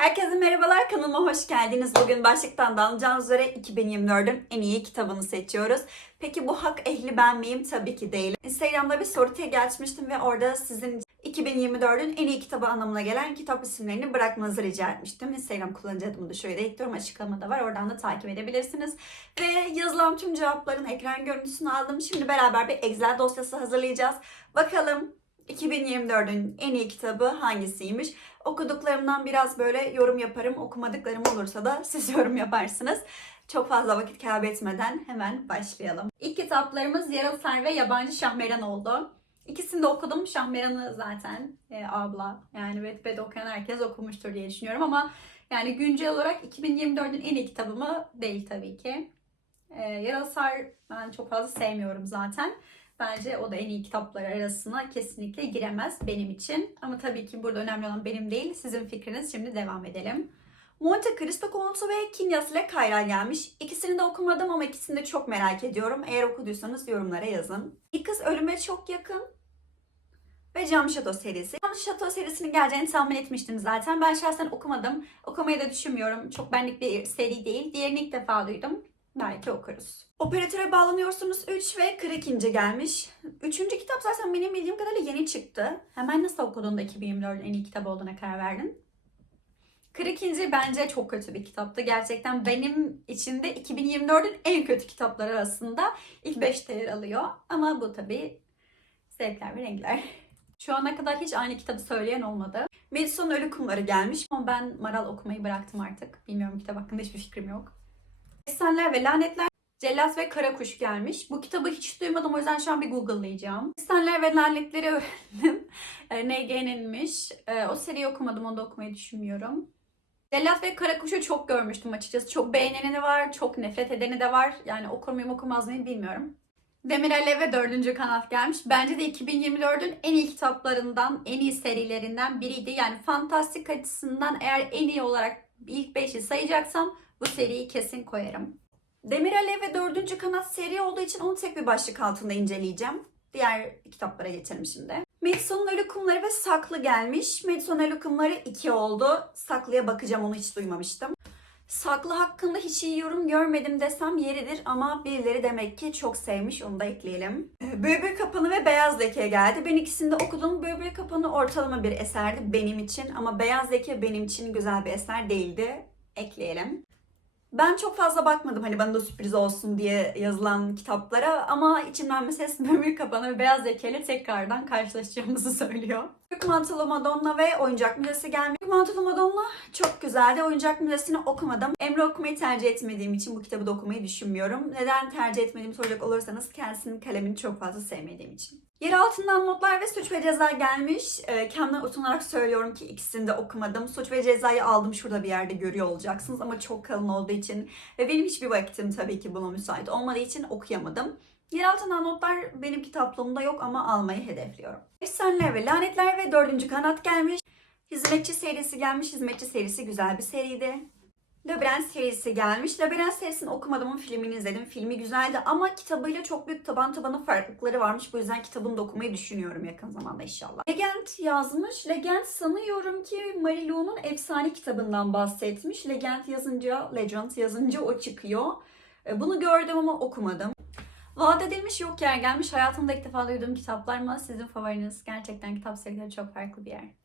Herkese merhabalar kanalıma hoş geldiniz. Bugün başlıktan da anlayacağınız üzere 2024'ün en iyi kitabını seçiyoruz. Peki bu hak ehli ben miyim? Tabii ki değilim. Instagram'da bir soru tag açmıştım ve orada sizin 2024'ün en iyi kitabı anlamına gelen kitap isimlerini bırakmanızı rica etmiştim. Instagram kullanıcı adımı da şöyle ekliyorum açıklamada var. Oradan da takip edebilirsiniz. Ve yazılan tüm cevapların ekran görüntüsünü aldım. Şimdi beraber bir Excel dosyası hazırlayacağız. Bakalım 2024'ün en iyi kitabı hangisiymiş? Okuduklarımdan biraz böyle yorum yaparım. Okumadıklarım olursa da siz yorum yaparsınız. Çok fazla vakit kaybetmeden hemen başlayalım. İlk kitaplarımız Yarasar ve Yabancı Şahmeran oldu. İkisini de okudum. Şahmeran'ı zaten e, abla yani Wattpad'de okuyan herkes okumuştur diye düşünüyorum ama yani güncel olarak 2024'ün en iyi kitabı mı? Değil tabii ki. E, Yarasar ben çok fazla sevmiyorum zaten. Bence o da en iyi kitaplar arasına kesinlikle giremez benim için. Ama tabii ki burada önemli olan benim değil, sizin fikriniz. Şimdi devam edelim. Monte Cristo Kontu ve Kinyas ile Kayra gelmiş. İkisini de okumadım ama ikisini de çok merak ediyorum. Eğer okuduysanız yorumlara yazın. İlk kız ölüme çok yakın. Ve Cam Şato serisi. Cam Şato serisinin geleceğini tahmin etmiştim zaten. Ben şahsen okumadım. Okumayı da düşünmüyorum. Çok benlik bir seri değil. Diğerini ilk defa duydum. Belki okuruz. Operatöre bağlanıyorsunuz 3 ve 42. gelmiş. Üçüncü kitap zaten benim bildiğim kadarıyla yeni çıktı. Hemen nasıl okudun da 2024'ün en iyi kitabı olduğuna karar verdin? 42. bence çok kötü bir kitaptı. Gerçekten benim için de 2024'ün en kötü kitapları arasında ilk 5'te yer alıyor. Ama bu tabii zevkler ve renkler. Şu ana kadar hiç aynı kitabı söyleyen olmadı. Melisa'nın Ölü Kumları gelmiş ama ben Maral okumayı bıraktım artık. Bilmiyorum kitap hakkında hiçbir fikrim yok. Efsaneler ve Lanetler Cellat ve Karakuş gelmiş. Bu kitabı hiç duymadım o yüzden şu an bir Google'layacağım. Efsaneler ve Lanetleri öğrendim. E, NG'ninmiş. E, o seriyi okumadım onu da okumayı düşünmüyorum. Cellat ve Karakuş'u çok görmüştüm açıkçası. Çok beğeneni de var, çok nefret edeni de var. Yani okur muyum okumaz mıyım bilmiyorum. Demir Alev ve 4. kanat gelmiş. Bence de 2024'ün en iyi kitaplarından, en iyi serilerinden biriydi. Yani fantastik açısından eğer en iyi olarak ilk 5'i sayacaksam bu seriyi kesin koyarım. Demir Alev ve 4. kanat seri olduğu için onu tek bir başlık altında inceleyeceğim. Diğer kitaplara geçelim şimdi. Melisa'nın Ölü Kumları ve Saklı gelmiş. Melisa'nın Ölü Kumları 2 oldu. Saklı'ya bakacağım onu hiç duymamıştım. Saklı hakkında hiç iyi yorum görmedim desem yeridir ama birileri demek ki çok sevmiş onu da ekleyelim. Ee, Bülbül Kapanı ve Beyaz Leke geldi. Ben ikisini de okudum. Bülbül Kapanı ortalama bir eserdi benim için ama Beyaz Leke benim için güzel bir eser değildi. Ekleyelim. Ben çok fazla bakmadım hani bana da sürpriz olsun diye yazılan kitaplara ama içimden ses Bülbül Kapanı ve Beyaz Leke ile tekrardan karşılaşacağımızı söylüyor. Büyük Mantılı Madonna ve Oyuncak Müzesi gelmiş. Büyük Mantılı Madonna çok güzeldi. Oyuncak Müzesi'ni okumadım. Emre okumayı tercih etmediğim için bu kitabı da okumayı düşünmüyorum. Neden tercih etmediğimi soracak olursanız kendisinin kalemini çok fazla sevmediğim için. Yer altından notlar ve suç ve ceza gelmiş. Ee, kendimden utanarak söylüyorum ki ikisini de okumadım. Suç ve cezayı aldım şurada bir yerde görüyor olacaksınız ama çok kalın olduğu için ve benim hiçbir vaktim tabii ki buna müsait olmadığı için okuyamadım. Yer altından notlar benim kitaplığımda yok ama almayı hedefliyorum. Efsaneler ve lanetler ve dördüncü kanat gelmiş. Hizmetçi serisi gelmiş. Hizmetçi serisi güzel bir seriydi. Labirent serisi gelmiş. Labirent serisini okumadım ama filmini izledim. Filmi güzeldi ama kitabıyla çok büyük taban tabana farklılıkları varmış. Bu yüzden kitabını da okumayı düşünüyorum yakın zamanda inşallah. Legend yazmış. Legend sanıyorum ki Marilou'nun efsane kitabından bahsetmiş. Legend yazınca, Legend yazınca o çıkıyor. E, Bunu gördüm ama okumadım. Vaat edilmiş yok yer gelmiş. Hayatımda ilk defa duyduğum kitaplar mı? Sizin favoriniz? Gerçekten kitap serileri çok farklı bir yer.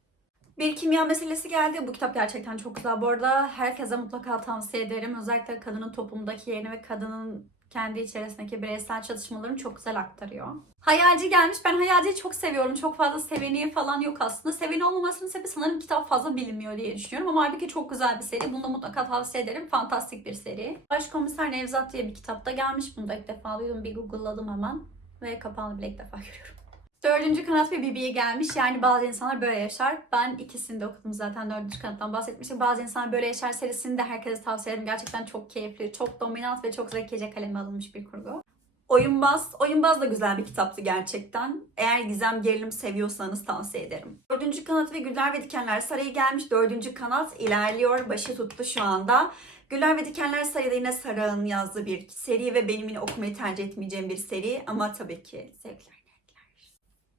Bir kimya meselesi geldi. Bu kitap gerçekten çok güzel. Bu arada herkese mutlaka tavsiye ederim. Özellikle kadının toplumdaki yerini ve kadının kendi içerisindeki bireysel çatışmalarını çok güzel aktarıyor. Hayalci gelmiş. Ben Hayalci'yi çok seviyorum. Çok fazla seveni falan yok aslında. Seveni olmamasının sebebi sanırım kitap fazla bilinmiyor diye düşünüyorum. Ama halbuki çok güzel bir seri. Bunu da mutlaka tavsiye ederim. Fantastik bir seri. Başkomiser Nevzat diye bir kitapta gelmiş. Bunu da ilk defa duydum. Bir Google'ladım hemen. Ve kapağını bile ilk defa görüyorum. Dördüncü kanat ve Bibi'ye gelmiş. Yani bazı insanlar böyle yaşar. Ben ikisini de okudum zaten dördüncü kanattan bahsetmiştim. Bazı insanlar böyle yaşar serisini de herkese tavsiye ederim. Gerçekten çok keyifli, çok dominant ve çok zekice kaleme alınmış bir kurgu. Oyunbaz. Oyunbaz da güzel bir kitaptı gerçekten. Eğer gizem gerilim seviyorsanız tavsiye ederim. Dördüncü kanat ve Güller ve Dikenler Sarayı gelmiş. Dördüncü kanat ilerliyor. Başı tuttu şu anda. Güller ve Dikenler Sarayı'da yine Sarah'ın yazdığı bir seri ve benim yine okumayı tercih etmeyeceğim bir seri. Ama tabii ki zevkler.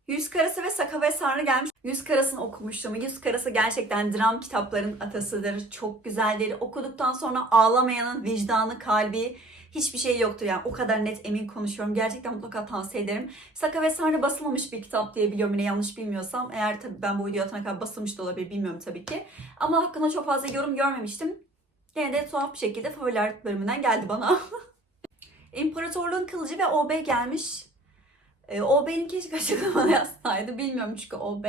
Yüz Karası ve Saka ve Sarı gelmiş. Yüz Karası'nı okumuştum. Yüz Karası gerçekten dram kitapların atasıdır. Çok güzeldir. Okuduktan sonra ağlamayanın vicdanı, kalbi hiçbir şey yoktur. Yani o kadar net emin konuşuyorum. Gerçekten mutlaka tavsiye ederim. Saka ve Sarı basılmamış bir kitap diye biliyorum yine yanlış bilmiyorsam. Eğer tabii ben bu video atana kadar basılmış da olabilir bilmiyorum tabii ki. Ama hakkında çok fazla yorum görmemiştim. Yine de tuhaf bir şekilde favoriler bölümünden geldi bana. İmparatorluğun Kılıcı ve OB gelmiş. E, OB'nin keşke açıklamada yazsaydı. Bilmiyorum çünkü OB.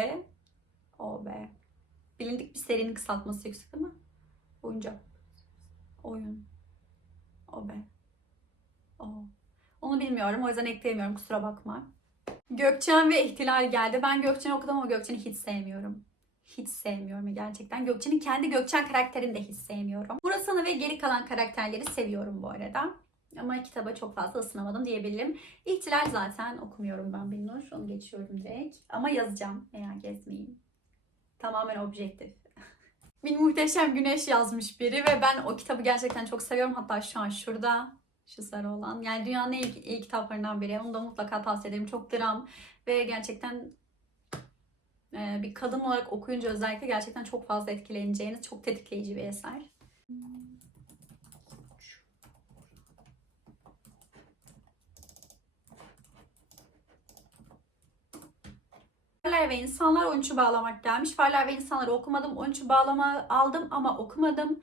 OB. Bilindik bir serinin kısaltması yüksek ama. Oyuncak. Oyun. OB. O. Onu bilmiyorum. O yüzden ekleyemiyorum. Kusura bakma. Gökçen ve İhtilal geldi. Ben Gökçen'i okudum ama Gökçen'i hiç sevmiyorum. Hiç sevmiyorum gerçekten. Gökçen'in kendi Gökçen karakterini de hiç sevmiyorum. Murasan'ı ve geri kalan karakterleri seviyorum bu arada. Ama kitaba çok fazla ısınamadım diyebilirim. İhtilal zaten okumuyorum ben Binnur. Onu geçiyorum direkt. Ama yazacağım eğer gezmeyeyim. Tamamen objektif. Bir muhteşem güneş yazmış biri ve ben o kitabı gerçekten çok seviyorum. Hatta şu an şurada şu sarı olan. Yani dünyanın iyi, iyi kitaplarından biri. Onu da mutlaka tavsiye ederim. Çok dram ve gerçekten e, bir kadın olarak okuyunca özellikle gerçekten çok fazla etkileneceğiniz çok tetikleyici bir eser. Farlar ve İnsanlar 13'ü bağlamak gelmiş. Farlar ve İnsanları okumadım. 13'ü bağlama aldım ama okumadım.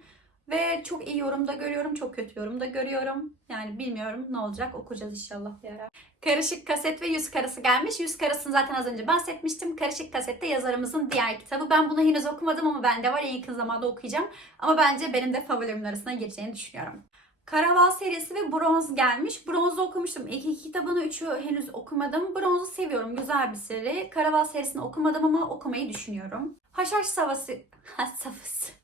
Ve çok iyi yorumda görüyorum, çok kötü yorumda görüyorum. Yani bilmiyorum ne olacak. Okuyacağız inşallah bir ara. Karışık kaset ve yüz karası gelmiş. Yüz karasını zaten az önce bahsetmiştim. Karışık kasette yazarımızın diğer kitabı. Ben bunu henüz okumadım ama bende var. En yakın zamanda okuyacağım. Ama bence benim de favorilerimin arasına gireceğini düşünüyorum. Karaval serisi ve Bronz gelmiş. Bronz'u okumuştum. İlk iki kitabını üçü henüz okumadım. Bronz'u seviyorum. Güzel bir seri. Karaval serisini okumadım ama okumayı düşünüyorum. Haşhaş Savaşı... Ha, Savaşı...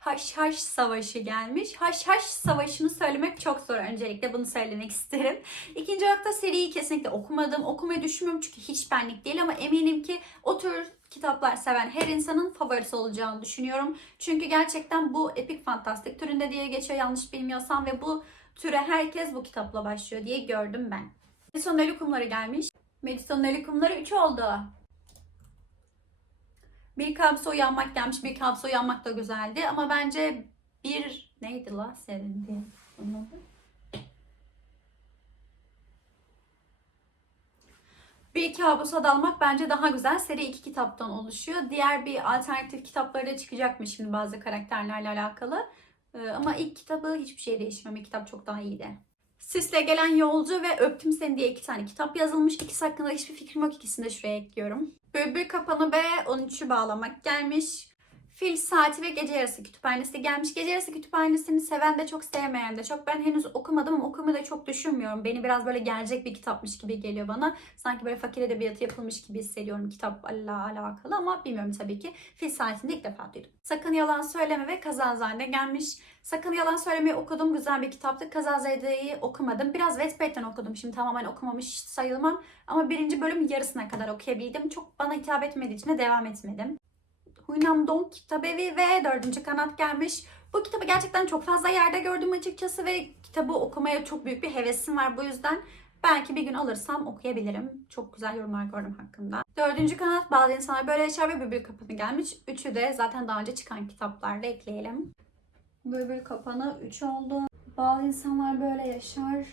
Haşhaş Savaşı gelmiş. Haşhaş Savaşı'nı söylemek çok zor. Öncelikle bunu söylemek isterim. İkinci olarak da seriyi kesinlikle okumadım. Okumayı düşünmüyorum çünkü hiç benlik değil ama eminim ki o tür kitaplar seven her insanın favorisi olacağını düşünüyorum. Çünkü gerçekten bu epik fantastik türünde diye geçiyor yanlış bilmiyorsam ve bu türe herkes bu kitapla başlıyor diye gördüm ben. Medison'un Ölü Kumları gelmiş. Medison'un Ölü Kumları 3 oldu. Bir kabsa uyanmak gelmiş. Bir kabsa uyanmak da güzeldi. Ama bence bir neydi la serinin diye. Adı? Bir kabusa dalmak bence daha güzel. Seri iki kitaptan oluşuyor. Diğer bir alternatif kitapları da çıkacakmış şimdi bazı karakterlerle alakalı. Ee, ama ilk kitabı hiçbir şey değişmem. Kitap çok daha iyiydi. Sisle gelen yolcu ve öptüm seni diye iki tane kitap yazılmış. İkisi hakkında hiçbir fikrim yok. İkisini de şuraya ekliyorum. Bülbül kapanı ve 13'ü bağlamak gelmiş. Fil saati ve gece yarısı kütüphanesi gelmiş. Gece yarısı kütüphanesini seven de çok sevmeyen de çok. Ben henüz okumadım ama okumayı da çok düşünmüyorum. Beni biraz böyle gelecek bir kitapmış gibi geliyor bana. Sanki böyle fakir edebiyatı yapılmış gibi hissediyorum kitapla alakalı ama bilmiyorum tabii ki. Fil saatini ilk defa duydum. Sakın Yalan Söyleme ve Kazazade gelmiş. Sakın Yalan Söylemeyi okudum. Güzel bir kitaptı. Kazazade'yi okumadım. Biraz Wattpad'den okudum. Şimdi tamamen okumamış sayılmam. Ama birinci bölüm yarısına kadar okuyabildim. Çok bana hitap etmediği için de devam etmedim. Huynam Dong Kitabevi ve dördüncü kanat gelmiş. Bu kitabı gerçekten çok fazla yerde gördüm açıkçası ve kitabı okumaya çok büyük bir hevesim var. Bu yüzden belki bir gün alırsam okuyabilirim. Çok güzel yorumlar gördüm hakkında. Dördüncü kanat Bazı insanlar Böyle Yaşar ve Bülbül Kapanı gelmiş. Üçü de zaten daha önce çıkan kitaplarda ekleyelim. Bülbül Kapanı 3 oldu. Bazı insanlar Böyle Yaşar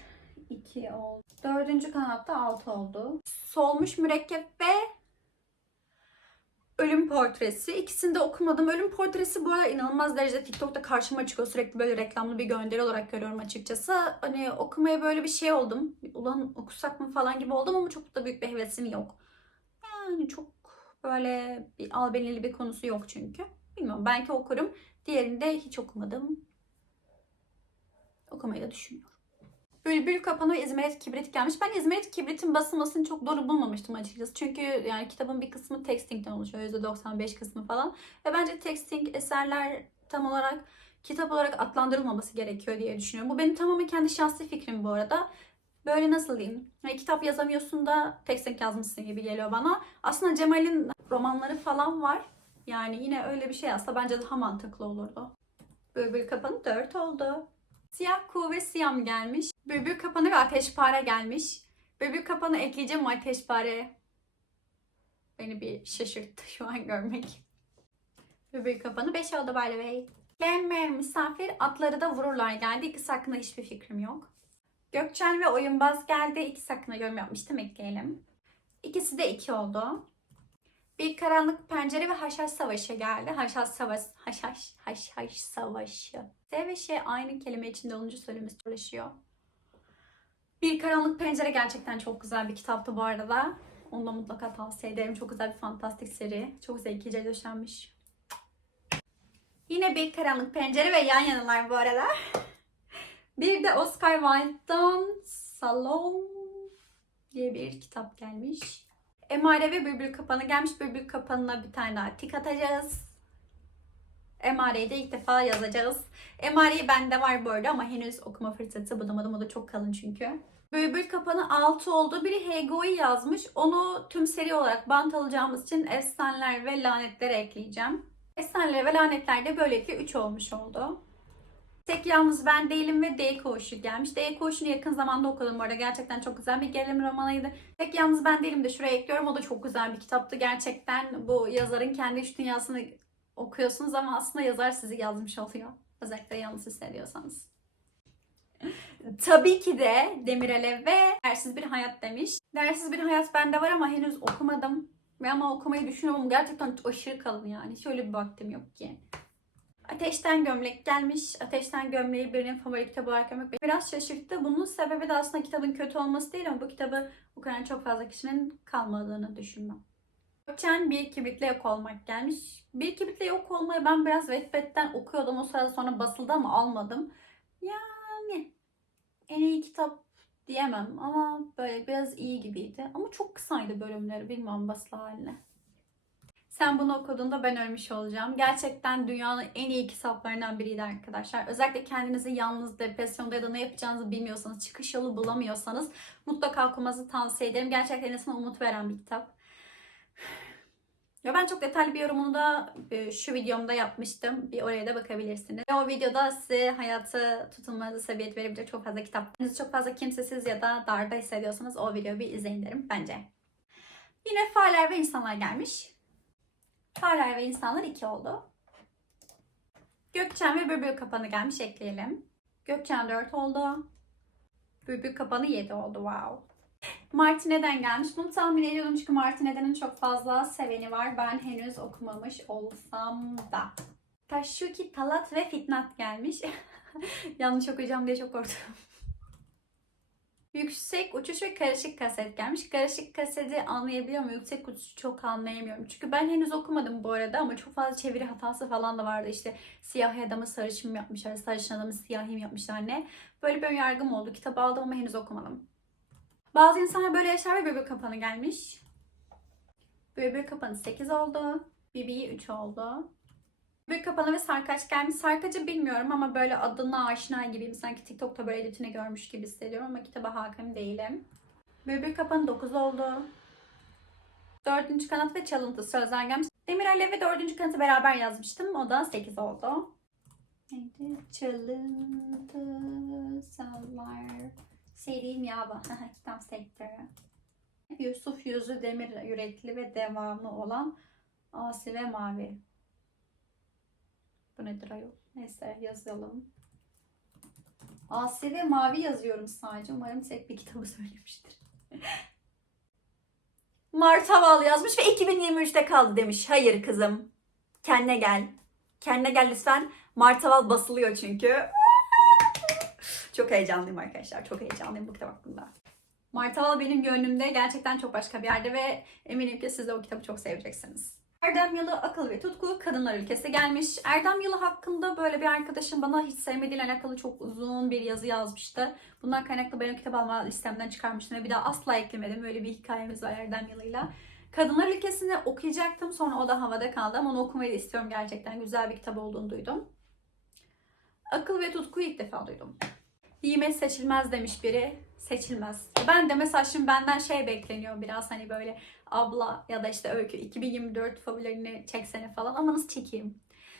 2 oldu. Dördüncü kanatta 6 oldu. Solmuş Mürekkep ve Ölüm Portresi. İkisini de okumadım. Ölüm Portresi bu arada inanılmaz derecede TikTok'ta karşıma çıkıyor. Sürekli böyle reklamlı bir gönderi olarak görüyorum açıkçası. Hani okumaya böyle bir şey oldum. Ulan okusak mı falan gibi oldum ama çok da büyük bir hevesim yok. Yani çok böyle bir albenili bir konusu yok çünkü. Bilmiyorum belki okurum. Diğerini de hiç okumadım. Okumayı da düşünüyorum. Bülbül Kapanı İzmarit Kibrit gelmiş. Ben İzmarit Kibrit'in basılmasını çok doğru bulmamıştım açıkçası. Çünkü yani kitabın bir kısmı texting'den oluşuyor. %95 kısmı falan. Ve bence texting eserler tam olarak kitap olarak adlandırılmaması gerekiyor diye düşünüyorum. Bu benim tamamen kendi şahsi fikrim bu arada. Böyle nasıl diyeyim? Yani kitap yazamıyorsun da texting yazmışsın gibi geliyor bana. Aslında Cemal'in romanları falan var. Yani yine öyle bir şey aslında bence daha mantıklı olurdu. Bülbül Kapanı 4 oldu. Siyah kuğu ve siyam gelmiş. Bülbül kapanı ve ateşpare gelmiş. Bülbül kapanı ekleyeceğim ateşpare. Beni bir şaşırttı şu an görmek. Böbrek kapanı 5 oldu by the way. Gelmeyen misafir atları da vururlar geldi. İkisi hakkında hiçbir fikrim yok. Gökçen ve Oyunbaz geldi. İkisi hakkında yorum yapmıştım ekleyelim. İkisi de 2 oldu. Bir karanlık pencere ve haşhaş savaşı geldi. Haşhaş savaşı, haşhaş, haşhaş savaşı. S ve Ş aynı kelime içinde olunca söylemesi çalışıyor. Bir karanlık pencere gerçekten çok güzel bir kitaptı bu arada. Onu da mutlaka tavsiye ederim. Çok güzel bir fantastik seri. Çok zekice döşenmiş. Yine bir karanlık pencere ve yan yanalar bu arada. Bir de Oscar Wilde'dan Salon diye bir kitap gelmiş. Emare ve Bülbül Kapanı gelmiş. Bülbül Kapanı'na bir tane daha tik atacağız. Emare'yi de ilk defa yazacağız. Emare'yi bende var bu arada ama henüz okuma fırsatı bulamadım. O da çok kalın çünkü. Bülbül Kapanı 6 oldu. Biri Hego'yu yazmış. Onu tüm seri olarak bant alacağımız için efsaneler ve lanetleri ekleyeceğim. Efsaneler ve lanetler de böylelikle 3 olmuş oldu. Tek yalnız ben değilim ve D koğuşu gelmiş. D koğuşunu yakın zamanda okudum bu arada. Gerçekten çok güzel bir gerilim romanıydı. Tek yalnız ben değilim de şuraya ekliyorum. O da çok güzel bir kitaptı. Gerçekten bu yazarın kendi iç dünyasını okuyorsunuz ama aslında yazar sizi yazmış oluyor. Özellikle yalnız hissediyorsanız. Tabii ki de Demirel'e ve Dersiz Bir Hayat demiş. Dersiz Bir Hayat bende var ama henüz okumadım. Ve ama okumayı düşünüyorum. Gerçekten aşırı kalın yani. Şöyle bir vaktim yok ki. Ateşten Gömlek gelmiş. Ateşten Gömleği birinin favori kitabı olarak görmek biraz şaşırttı. Bunun sebebi de aslında kitabın kötü olması değil ama bu kitabı okuyan çok fazla kişinin kalmadığını düşünmem. Gökçen Bir Kibritle Yok Olmak gelmiş. Bir Kibritle Yok Olmayı ben biraz Wattpad'den okuyordum. O sırada sonra basıldı ama almadım. Yani en iyi kitap diyemem ama böyle biraz iyi gibiydi. Ama çok kısaydı bölümleri bilmem basılı haline. Sen bunu okuduğunda ben ölmüş olacağım. Gerçekten dünyanın en iyi kitaplarından biriydi arkadaşlar. Özellikle kendinizi yalnız, depresyonda ya da ne yapacağınızı bilmiyorsanız, çıkış yolu bulamıyorsanız mutlaka okumanızı tavsiye ederim. Gerçekten insana umut veren bir kitap. Ya ben çok detaylı bir yorumunu da e, şu videomda yapmıştım. Bir oraya da bakabilirsiniz. Ve o videoda size hayatı tutulmanızı sebebiyet verebilecek çok fazla kitap. Kendinizi çok fazla kimsesiz ya da darda hissediyorsanız o videoyu bir izleyin derim bence. Yine fareler ve insanlar gelmiş. Fareler ve insanlar 2 oldu. Gökçen ve Bülbül Kapanı gelmiş ekleyelim. Gökçen 4 oldu. Bülbül Kapanı 7 oldu wow. Martine'den gelmiş. Bunu tahmin ediyordum çünkü Martine'denin çok fazla seveni var. Ben henüz okumamış olsam da. Taşuki Talat ve Fitnat gelmiş. Yanlış okuyacağım diye çok korktum. Yüksek uçuş ve karışık kaset gelmiş. Karışık kaseti anlayabiliyor muyum? Yüksek uçuşu çok anlayamıyorum. Çünkü ben henüz okumadım bu arada ama çok fazla çeviri hatası falan da vardı. İşte siyah adamı sarışın mı yapmışlar, sarışın adamı siyahi yapmışlar ne? Böyle bir yargım oldu. Kitabı aldım ama henüz okumadım. Bazı insanlar böyle yaşar ve böbrek kapanı gelmiş. Böbrek kapanı 8 oldu. Bibi 3 oldu. Böbrek kapanı ve sarkaç gelmiş. Sarkacı bilmiyorum ama böyle adına aşina gibiyim. Sanki TikTok'ta böyle editini görmüş gibi hissediyorum ama kitaba hakim değilim. Böbrek kapanı 9 oldu. Dördüncü kanat ve çalıntı sözler gelmiş. Demir Alev ve dördüncü kanatı beraber yazmıştım. O da 8 oldu. Neydi? Çalıntı sözler. Seriyim ya bu. Kitap sektörü. Yusuf Yüzü Demir yürekli ve devamı olan Asi ve Mavi. Bu nedir ayol? Neyse yazalım. Asi ve Mavi yazıyorum sadece. Umarım tek bir kitabı söylemiştir. Mart Havalı yazmış ve 2023'te kaldı demiş. Hayır kızım. Kendine gel. Kendine gel lütfen. Mart Haval basılıyor çünkü. Çok heyecanlıyım arkadaşlar. Çok heyecanlıyım bu kitap hakkında. Martaval benim gönlümde gerçekten çok başka bir yerde ve eminim ki siz de o kitabı çok seveceksiniz. Erdem Yılı Akıl ve Tutku Kadınlar Ülkesi gelmiş. Erdem Yılı hakkında böyle bir arkadaşım bana hiç sevmediğiyle alakalı çok uzun bir yazı yazmıştı. Bundan kaynaklı ben o kitabı alma listemden çıkarmıştım ve bir daha asla eklemedim. Böyle bir hikayemiz var Erdem Yılı'yla. Kadınlar Ülkesi'ni okuyacaktım sonra o da havada kaldı ama onu okumayı istiyorum gerçekten. Güzel bir kitap olduğunu duydum. Akıl ve Tutku'yu ilk defa duydum. Nimet seçilmez demiş biri. Seçilmez. Ben de mesela şimdi benden şey bekleniyor biraz hani böyle abla ya da işte öykü 2024 favorilerini çeksene falan ama nasıl çekeyim?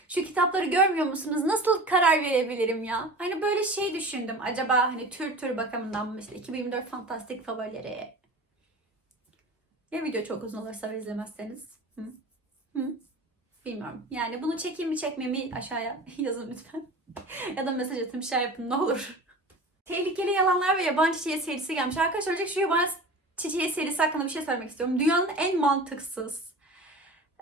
Şu kitapları görmüyor musunuz? Nasıl karar verebilirim ya? Hani böyle şey düşündüm. Acaba hani tür tür bakımından mı işte 2024 fantastik favorileri. Ya video çok uzun olursa izlemezseniz? Hı? Hı? Bilmiyorum. Yani bunu çekeyim mi çekmeyeyim mi aşağıya yazın lütfen. ya da mesaj atın bir şey yapın ne olur. Tehlikeli yalanlar ve yabancı çiçeği serisi gelmiş. Arkadaşlar önce şu yabancı çiçeği serisi hakkında bir şey söylemek istiyorum. Dünyanın en mantıksız,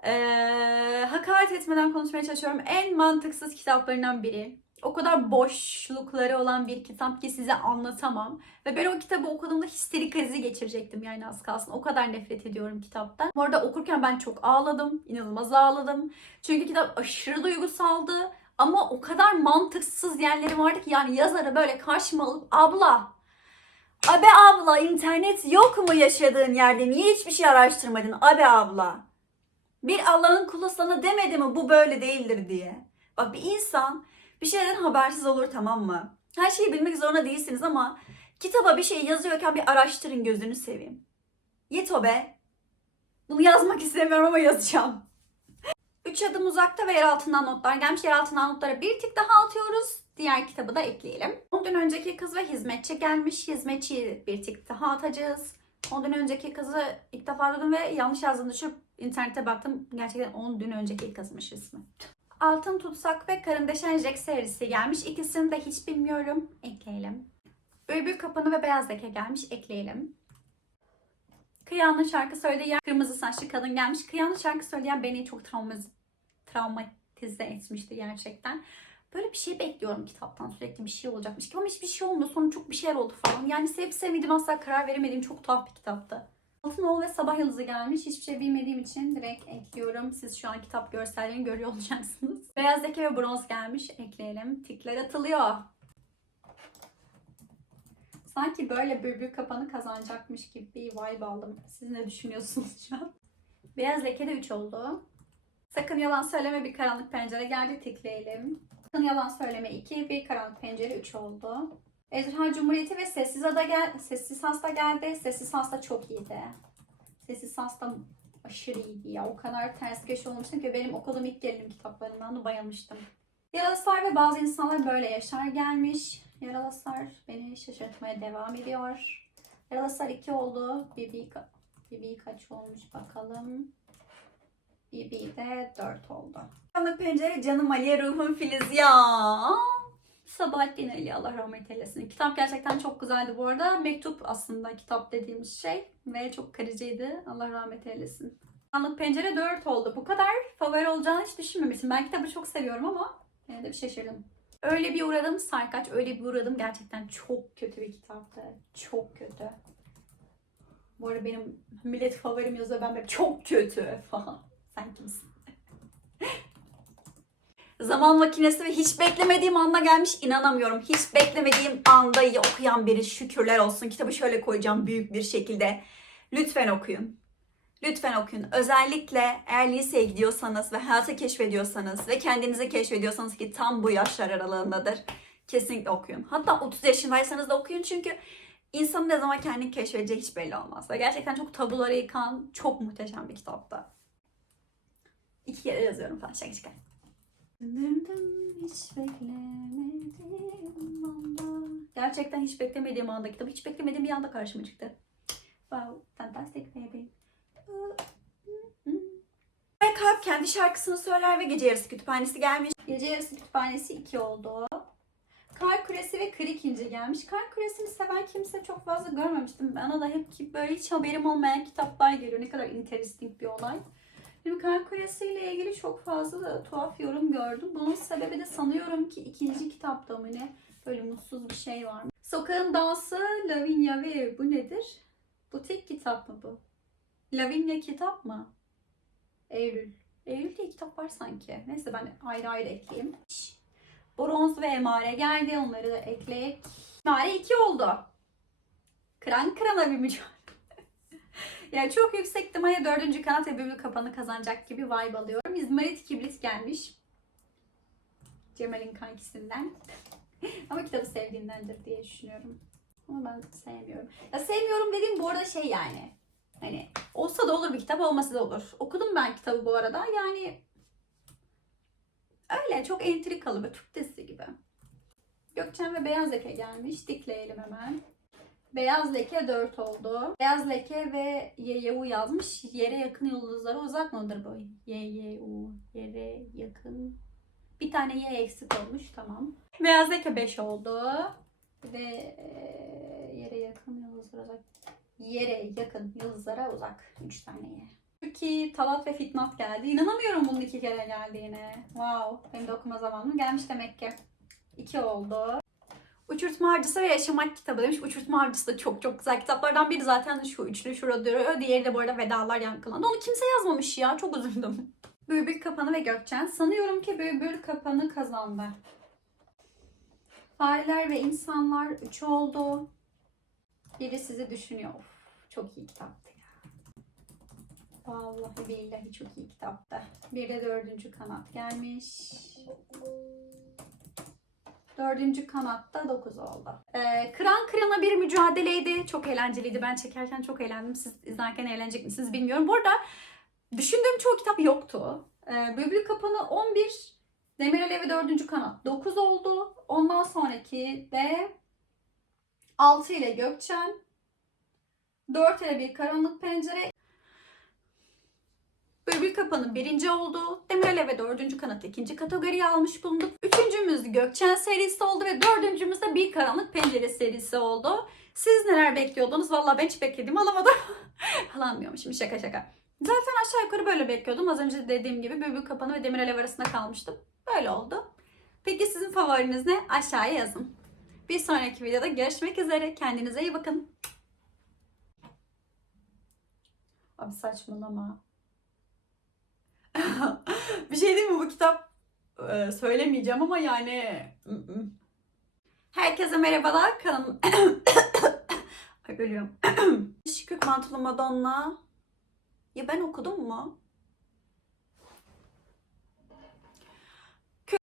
eee, hakaret etmeden konuşmaya çalışıyorum. En mantıksız kitaplarından biri. O kadar boşlukları olan bir kitap ki size anlatamam. Ve ben o kitabı okuduğumda histerik krizi geçirecektim yani az kalsın. O kadar nefret ediyorum kitaptan. Bu arada okurken ben çok ağladım. inanılmaz ağladım. Çünkü kitap aşırı duygusaldı. Ama o kadar mantıksız yerleri vardı ki yani yazarı böyle karşıma alıp abla Abe abla internet yok mu yaşadığın yerde? Niye hiçbir şey araştırmadın? Abe abla. Bir Allah'ın kulu sana demedi mi bu böyle değildir diye. Bak bir insan bir şeyden habersiz olur tamam mı? Her şeyi bilmek zorunda değilsiniz ama kitaba bir şey yazıyorken bir araştırın gözünü seveyim. Yeto be. Bunu yazmak istemiyorum ama yazacağım. Üç adım uzakta ve yer altından notlar gelmiş. Yer altından notlara bir tık daha atıyoruz. Diğer kitabı da ekleyelim. Ondan önceki kız ve hizmetçi gelmiş. Hizmetçiyi bir tık daha atacağız. Ondan önceki kızı ilk defa duydum ve yanlış yazdığını düşünüp internete baktım. Gerçekten 10 gün önceki kızmış ismi. Altın Tutsak ve Karın Deşen Jack serisi gelmiş. İkisini de hiç bilmiyorum. Ekleyelim. Bülbül Kapanı ve Beyaz Leke gelmiş. Ekleyelim. Kıyan'ın şarkı söyleyen kırmızı saçlı kadın gelmiş. Kıyan'ın şarkı söyleyen beni çok travmaz, travmatize etmişti gerçekten. Böyle bir şey bekliyorum kitaptan sürekli bir şey olacakmış gibi ama hiçbir şey olmuyor. Sonra çok bir şeyler oldu falan. Yani sevip sevmediğim asla karar veremediğim çok tuhaf bir kitaptı. Altınoğlu ve Sabah Yıldızı gelmiş. Hiçbir şey bilmediğim için direkt ekliyorum. Siz şu an kitap görsellerini görüyor olacaksınız. Beyaz Leke ve Bronz gelmiş. Ekleyelim. Tikler atılıyor. Sanki böyle bülbül kapanı kazanacakmış gibi bir vibe aldım. Siz ne düşünüyorsunuz şu an? Beyaz Leke de 3 oldu. Sakın yalan söyleme bir karanlık pencere geldi tıklayalım. Sakın yalan söyleme 2 bir karanlık pencere 3 oldu. Ejderha Cumhuriyeti ve Sessiz Ada gel Sessiz Hasta geldi. Sessiz Hasta çok iyiydi. Sessiz Hasta aşırı iyiydi ya. O kadar ters köşe olmuştum ki benim okuduğum ilk gerilim kitaplarından da bayılmıştım. Yaralısar ve bazı insanlar böyle yaşar gelmiş. Yaralısar beni şaşırtmaya devam ediyor. Yaralısar 2 oldu. Bibi, Bibi kaç olmuş bakalım. Bibi de 4 oldu. Karanlık pencere canım Ali'ye ruhum filiz ya. Sabahattin Ali Allah rahmet eylesin. Kitap gerçekten çok güzeldi bu arada. Mektup aslında kitap dediğimiz şey. Ve çok kırıcıydı. Allah rahmet eylesin. Karanlık pencere 4 oldu. Bu kadar favori olacağını hiç düşünmemiştim. Ben kitabı çok seviyorum ama yine de bir şaşırdım. Öyle bir uğradım Sarkaç. Öyle bir uğradım. Gerçekten çok kötü bir kitaptı. Çok kötü. Bu arada benim millet favorim yazıyor. Ben böyle çok kötü falan. Sen kimsin? Zaman makinesi ve hiç beklemediğim anda gelmiş inanamıyorum. Hiç beklemediğim anda okuyan biri şükürler olsun. Kitabı şöyle koyacağım büyük bir şekilde. Lütfen okuyun. Lütfen okuyun. Özellikle eğer liseye gidiyorsanız ve hayatı keşfediyorsanız ve kendinizi keşfediyorsanız ki tam bu yaşlar aralığındadır. Kesinlikle okuyun. Hatta 30 yaşındaysanız da okuyun çünkü insanın ne zaman kendini keşfedeceği hiç belli olmaz. Ve gerçekten çok tabuları yıkan çok muhteşem bir kitapta. İki kere yazıyorum falan şaka şaka. Hiç beklemediğim anda. Gerçekten hiç beklemediğim anda kitap hiç beklemediğim bir anda karşıma çıktı. Wow, fantastic baby. Ve Kalp kendi şarkısını söyler ve Gece Yarısı Kütüphanesi gelmiş. Gece Yarısı Kütüphanesi 2 oldu. Kar Küresi ve Krik İnci gelmiş. Kar Küresi'ni seven kimse çok fazla görmemiştim. Bana da hep ki böyle hiç haberim olmayan kitaplar geliyor. Ne kadar interesting bir olay. Benim Kar Küresi ile ilgili çok fazla da tuhaf yorum gördüm. Bunun sebebi de sanıyorum ki ikinci kitapta mı ne böyle mutsuz bir şey var. Sokağın Dansı, Lavinia ve. Bu nedir? Bu tek kitap mı bu? Lavinia kitap mı? Eylül. Eylül diye kitap var sanki. Neyse ben ayrı ayrı ekleyeyim. Bronz ve Emare geldi. Onları da ekleyek. Emare 2 oldu. Kıran kırana bir mücadele. Yani çok yüksek ihtimalle dördüncü kanat ve kapanı kazanacak gibi vibe alıyorum. İzmarit Kibrit gelmiş. Cemal'in kankisinden. Ama kitabı sevdiğindendir diye düşünüyorum. Ama ben sevmiyorum. Ya sevmiyorum dediğim bu arada şey yani. Hani olsa da olur bir kitap olmasa da olur. Okudum ben kitabı bu arada. Yani öyle çok entrikalı bir Türk dizisi gibi. Gökçen ve Beyaz Eke gelmiş. Dikleyelim hemen. Beyaz leke 4 oldu. Beyaz leke ve YYU yazmış. Yere yakın yıldızlara uzak mıdır bu? YYU. Yere yakın. Bir tane Y eksik olmuş. Tamam. Beyaz leke 5 oldu. Ve e, yere yakın yıldızlara uzak. Yere yakın yıldızlara uzak. 3 tane Y. Türkiye, Talat ve Fitnat geldi. İnanamıyorum bunun iki kere geldiğine. Wow. Benim de okuma zamanım gelmiş demek ki. 2 oldu. Uçurtma Avcısı ve Yaşamak kitabı demiş. Uçurtma Avcısı da çok çok güzel kitaplardan biri zaten şu üçlü şurada duruyor. Diğeri de bu arada Vedalar Yankılandı. Onu kimse yazmamış ya. Çok üzüldüm. Bülbül Kapanı ve Gökçen. Sanıyorum ki Bülbül Kapanı kazandı. Fareler ve insanlar 3 oldu. Biri sizi düşünüyor. Of, çok iyi kitaptı ya. Vallahi billahi çok iyi kitaptı. Bir dördüncü kanat gelmiş. Dördüncü kanatta 9 oldu. Ee, kıran kırana bir mücadeleydi. Çok eğlenceliydi. Ben çekerken çok eğlendim. Siz izlerken eğlenecek misiniz bilmiyorum. Bu arada düşündüğüm çoğu kitap yoktu. Ee, Bülbül Kapanı 11, Demir Alevi 4. kanat 9 oldu. Ondan sonraki de 6 ile Gökçen, 4 ile bir karanlık pencere, Bülbül Kapanı birinci oldu. Demir Alev 4. kanat ikinci kategoriye almış bulunduk. Üçüncümüz Gökçen serisi oldu ve dördüncümüz de Bir Karanlık Pencere serisi oldu. Siz neler bekliyordunuz? Vallahi ben hiç beklediğimi alamadım. Falan diyorum şimdi şaka şaka. Zaten aşağı yukarı böyle bekliyordum. Az önce dediğim gibi Bülbül Kapanı ve Demir Alev arasında kalmıştım. Böyle oldu. Peki sizin favoriniz ne? Aşağıya yazın. Bir sonraki videoda görüşmek üzere. Kendinize iyi bakın. Abi saçmalama. bir şey değil mi bu kitap e, söylemeyeceğim ama yani. Herkese merhabalar kanalım Ay ölüyorum Şükür Mantolu Madonna Ya ben okudum mu?